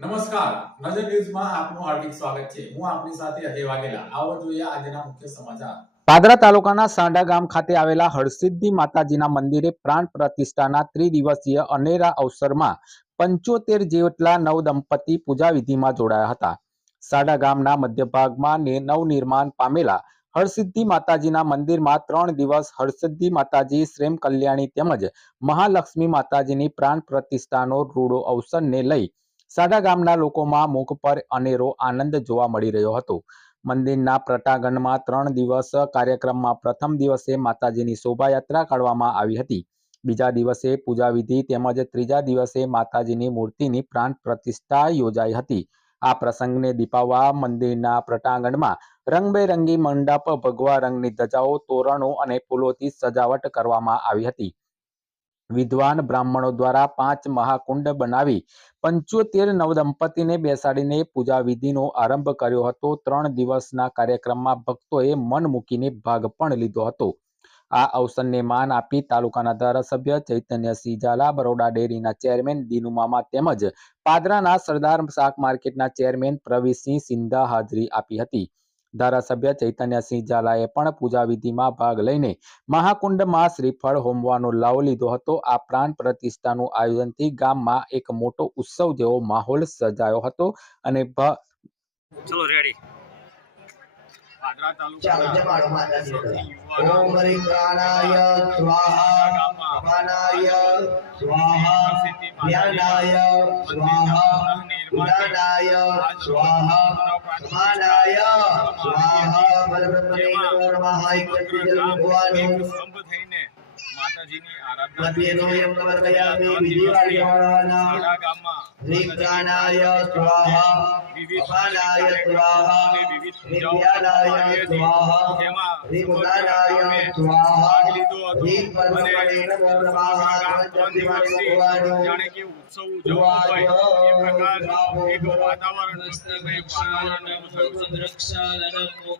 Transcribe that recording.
નમસ્કાર. નજર ન્યૂઝમાં આપનું હાર્દિક સ્વાગત છે. હું આપની સાથે અજય વાઘેલા. આવો જોઈએ આજના મુખ્ય સમાચાર. પાદરા તાલુકાના સાંડા ગામ ખાતે આવેલા હરસિદ્ધિ માતાજીના મંદિરે પ્રાણ પ્રતિષ્ઠાના ત્રિદિવસીય અનેરા અવસરમાં પંચોતેર જેટલા નવ દંપતી પૂજા જોડાયા હતા. સાડા ગામના મધ્યભાગમાં નવનિર્માણ પામેલા હરસિદ્ધિ માતાજીના મંદિરમાં ત્રણ દિવસ હરસિદ્ધિ માતાજી, શ્રેમ કલ્યાણી તેમજ મહાલક્ષ્મી માતાજીની પ્રાણ પ્રતિષ્ઠાનો રૂડો અવસરને લઈ સાડા ગામના લોકોમાં મુખ પર અનેરો આનંદ જોવા મળી રહ્યો હતો. મંદિરના પ્રટાગણમાં ત્રણ દિવસ કાર્યક્રમમાં પ્રથમ દિવસે માતાજીની શોભાયાત્રા કાઢવામાં આવી હતી. બીજા દિવસે પૂજા વિધિ તેમજ ત્રીજા દિવસે માતાજીની મૂર્તિની પ્રાણ પ્રતિષ્ઠા યોજાઈ હતી. આ પ્રસંગને દીપાવવા મંદિરના પ્રટાંગણમાં રંગબેરંગી મંડપ, ભગવા રંગની ધજાઓ, તોરણો અને ફૂલોથી સજાવટ કરવામાં આવી હતી. વિદ્વાન બ્રાહ્મણો દ્વારા પાંચ મહાકુંડ બનાવી પંચોતેર નવદંપતીને બેસાડીને પૂજા વિધિનો આરંભ કર્યો હતો. ત્રણ દિવસના કાર્યક્રમમાં ભક્તોએ મન મૂકીને ભાગ પણ લીધો હતો. આ અવસરને માન આપી તાલુકાના ધારાસભ્ય ચૈતન્યસિંહ ઝાલા, બરોડા ડેરીના ચેરમેન દિનુમામા તેમજ પાદરાના સરદાર શાક માર્કેટના ચેરમેન પ્રવીરસિંહ સિંધા હાજરી આપી હતી. ધારાસભ્ય ચૈતન્યસિંહ ઝાલાએ પણ પૂજા વિધિમાં ભાગ લઈને મહાકુંડમાં શ્રીફળ હોમવાનો લાવો લીધો હતો. આ પ્રાણ પ્રતિષ્ઠાનું આયોજનથી ગામમાં એક મોટો ઉત્સવ જેવો માહોલ સર્જાયો હતો અને ભ- ચલો રેડી જમાડો તાલુકાના માતાજીને ઓમ રિંગાણાય સ્વાહા અપાનાય સ્વાહા જ્ઞાનાય સ્વાહા ઉદાનાય સ્વાહા સમાનાય સ્વાહા પરબ્રહ્મણે નમઃ એકત્રિત ભગવાન સ્તંભ થઈને માતાજીની આરાધના મધ્યનો યમ નમસ્કયામિ વિધિવાળી વાળાના સાડા ગામમાં રિંગાણાય સ્વાહા અપાનાય સ્વાહા વિદ્યાનાય સ્વાહા જેમાં શ્રીમુદાનાય સ્વાહા શ્રી પરબ્રહ્મણે નમો નમઃ ત્રણ દિવસથી જાણે કે ઉત્સવ ઉજવવો હોય